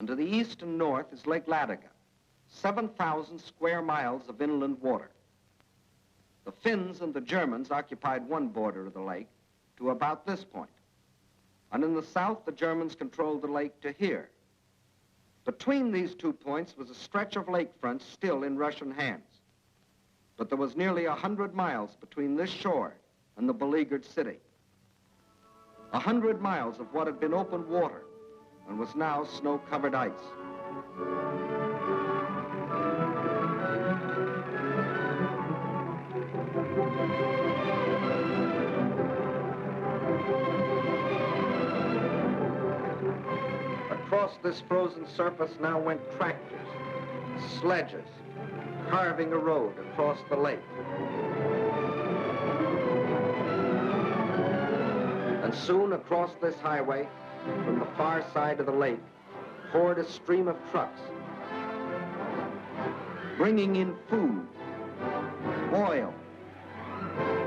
And to the east and north is Lake Ladoga, 7,000 square miles of inland water. The Finns and the Germans occupied one border of the lake to about this point. And in the south, the Germans controlled the lake to here. Between these 2 points was a stretch of lakefront still in Russian hands. But there was nearly 100 miles between this shore and the beleaguered city. 100 miles of what had been open water and was now snow-covered ice. Across this frozen surface now went tractors, sledges, carving a road across the lake. And soon across this highway, from the far side of the lake, poured a stream of trucks, bringing in food, oil,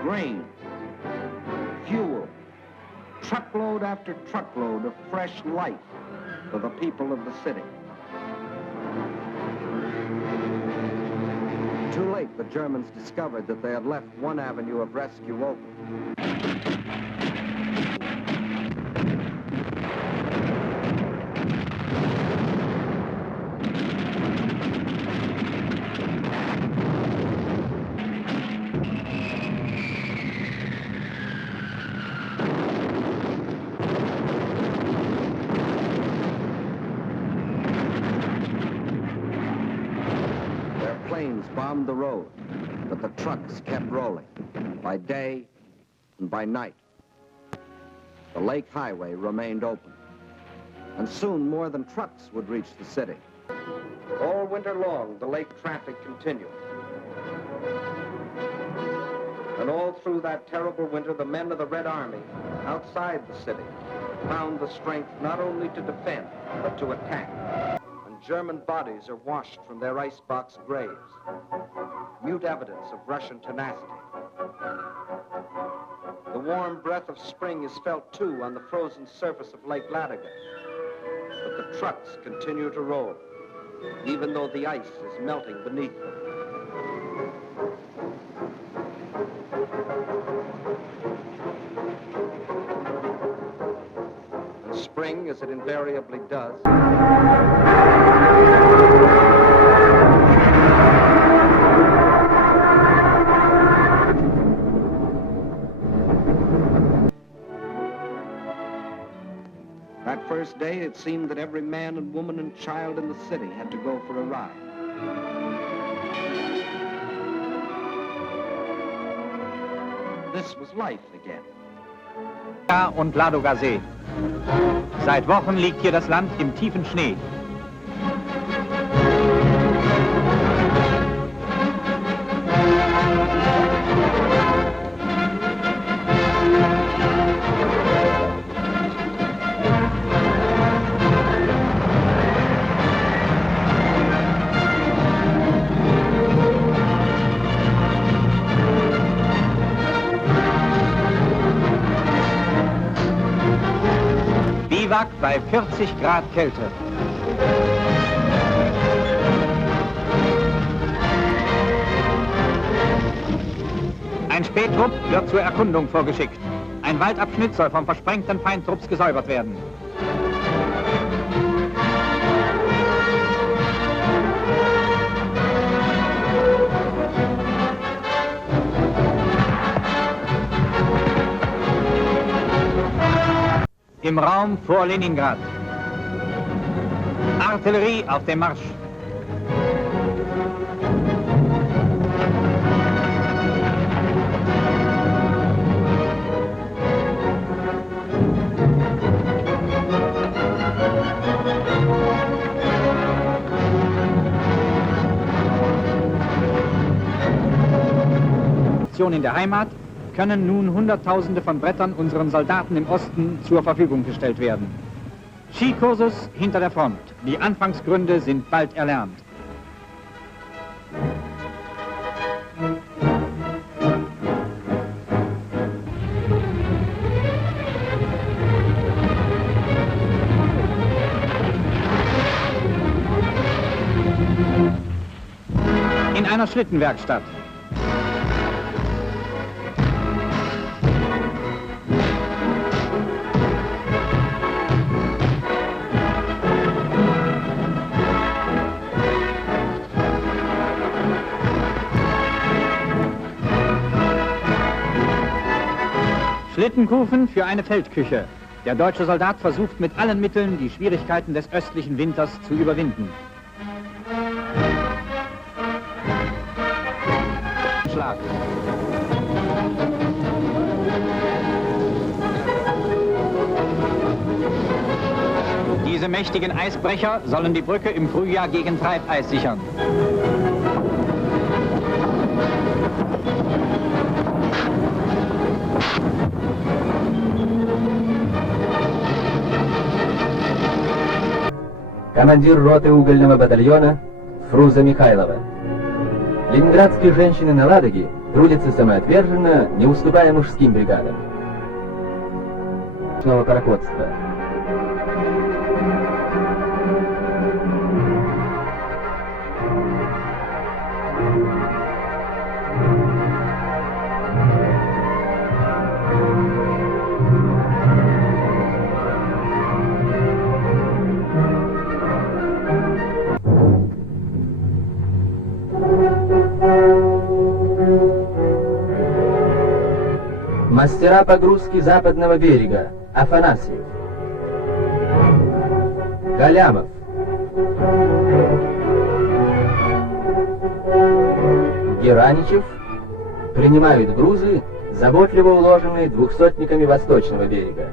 grain, fuel, truckload after truckload of fresh life for the people of the city. Too late, the Germans discovered that they had left one avenue of rescue open. Planes bombed the road, but the trucks kept rolling, by day and by night. The lake highway remained open, and soon more than trucks would reach the city. All winter long, the lake traffic continued. And all through that terrible winter, the men of the Red Army, outside the city, found the strength not only to defend, but to attack. German bodies are washed from their icebox graves, mute evidence of Russian tenacity. The warm breath of spring is felt, too, on the frozen surface of Lake Ladoga. But the trucks continue to roll, even though the ice is melting beneath them. And spring, as it invariably does, that first day, it seemed that every man and woman and child in the city had to go for a ride. This was life again. Und Ladoga See. Seit Wochen liegt hier das Land im tiefen Schnee. Biwak bei 40 Grad Kälte. Ein Spähtrupp wird zur Erkundung vorgeschickt. Ein Waldabschnitt soll vom versprengten Feindtrupps gesäubert werden. Im Raum vor Leningrad. Artillerie auf dem Marsch. In der Heimat können nun Hunderttausende von Brettern unseren Soldaten im Osten zur Verfügung gestellt werden. Skikursus hinter der Front. Die Anfangsgründe sind bald erlernt. in einer Schlittenwerkstatt. Schlittenkufen für eine Feldküche. Der deutsche Soldat versucht mit allen Mitteln, die Schwierigkeiten des östlichen Winters zu überwinden. Schlag. Diese mächtigen Eisbrecher sollen die Brücke im Frühjahr gegen Treibeis sichern. Командир роты угольного батальона Фруза Михайлова. Ленинградские женщины на Ладоге трудятся самоотверженно, не уступая мужским бригадам. Пароходства. Мастера погрузки западного берега Афанасьев, Галямов, Гераничев принимают грузы, заботливо уложенные двухсотниками восточного берега.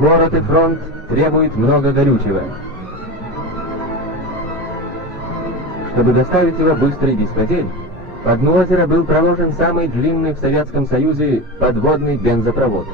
Город и фронт требуют много горючего. Чтобы доставить его быстро и без потерь, по дну озера был проложен самый длинный в Советском Союзе подводный бензопровод.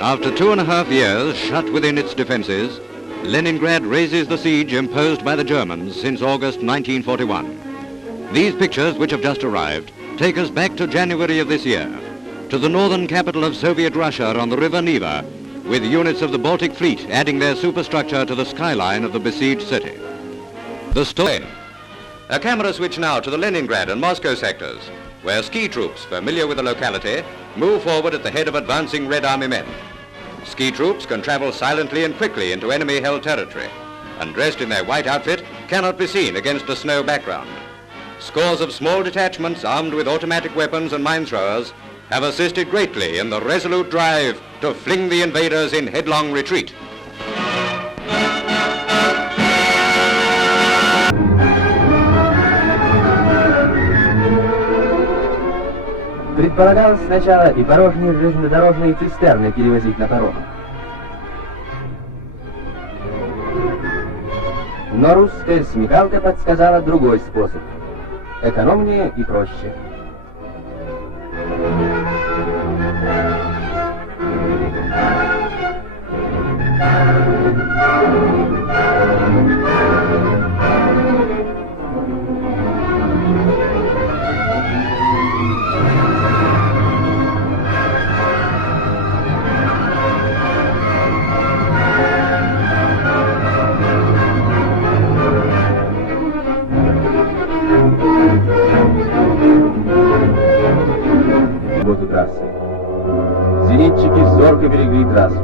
After 2.5 years shut within its defenses, Leningrad raises the siege imposed by the Germans since August 1941. These pictures, which have just arrived, take us back to January of this year, to the northern capital of Soviet Russia on the river Neva, with units of the Baltic Fleet adding their superstructure to the skyline of the besieged city. The story. A camera switch now to the Leningrad and Moscow sectors, where ski troops, familiar with the locality, move forward at the head of advancing Red Army men. Ski troops can travel silently and quickly into enemy-held territory, and dressed in their white outfit, cannot be seen against a snow background. Scores of small detachments armed with automatic weapons and mine throwers have assisted greatly in the resolute drive to fling the invaders in headlong retreat. Предполагалось сначала и порожние железнодорожные цистерны перевозить на паромах. Но русская смекалка подсказала другой способ. Экономнее и проще. Трассы. Зенитчики зорко берегли трассу.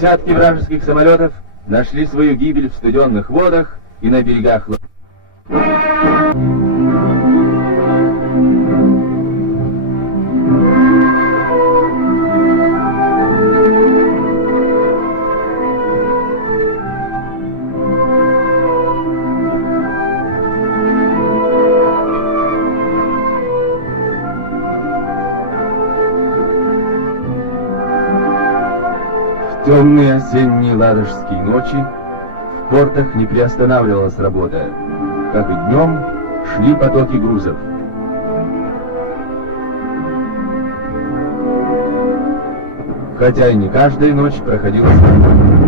Десятки вражеских самолетов нашли свою гибель в студенных водах и на берегах Ладоги. В темные осенние ладожские ночи в портах не приостанавливалась работа. Как и днем, шли потоки грузов. Хотя и не каждая ночь проходила спокойно.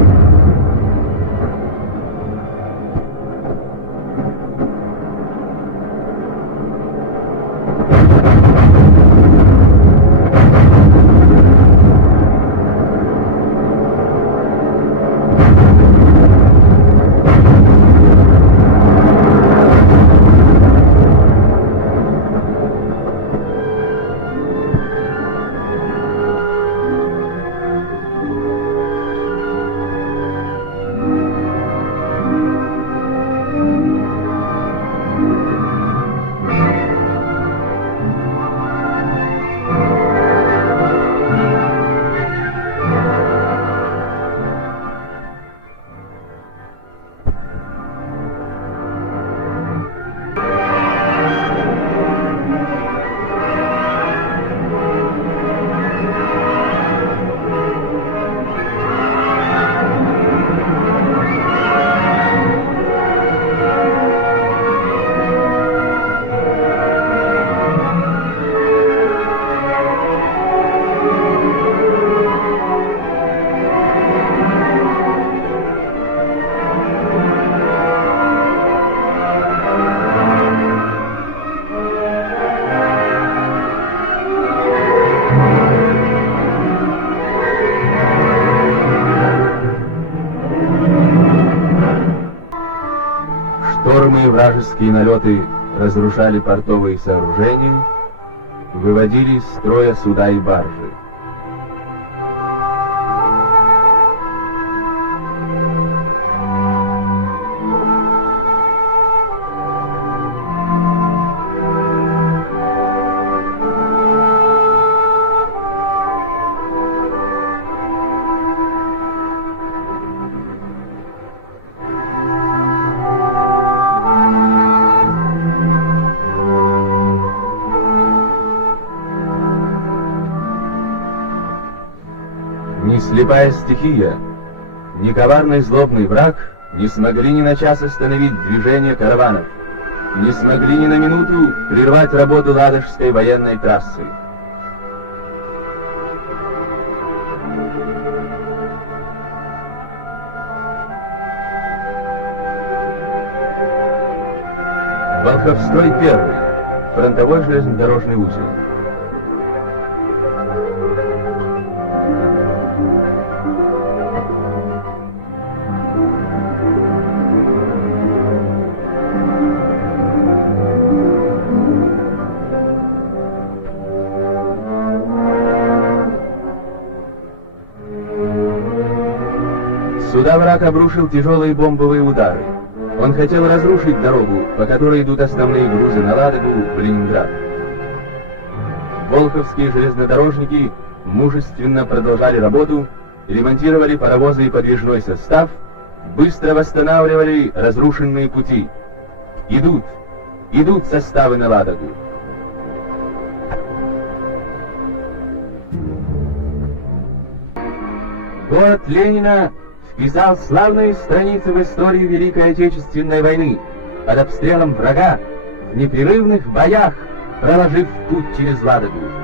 Штормы и вражеские налеты разрушали портовые сооружения, выводили из строя суда и баржи. Ни слепая стихия, ни коварный злобный враг не смогли ни на час остановить движение караванов, не смогли ни на минуту прервать работу Ладожской военной трассы. Волховстрой первый, фронтовой железнодорожный узел. Сюда враг обрушил тяжелые бомбовые удары. Он хотел разрушить дорогу, по которой идут основные грузы на Ладогу в Ленинград. Волховские железнодорожники мужественно продолжали работу, ремонтировали паровозы и подвижной состав, быстро восстанавливали разрушенные пути. Идут составы на Ладогу. Город Ленина вписал славные страницы в историю Великой Отечественной войны, под обстрелом врага, в непрерывных боях, проложив путь через Ладогу.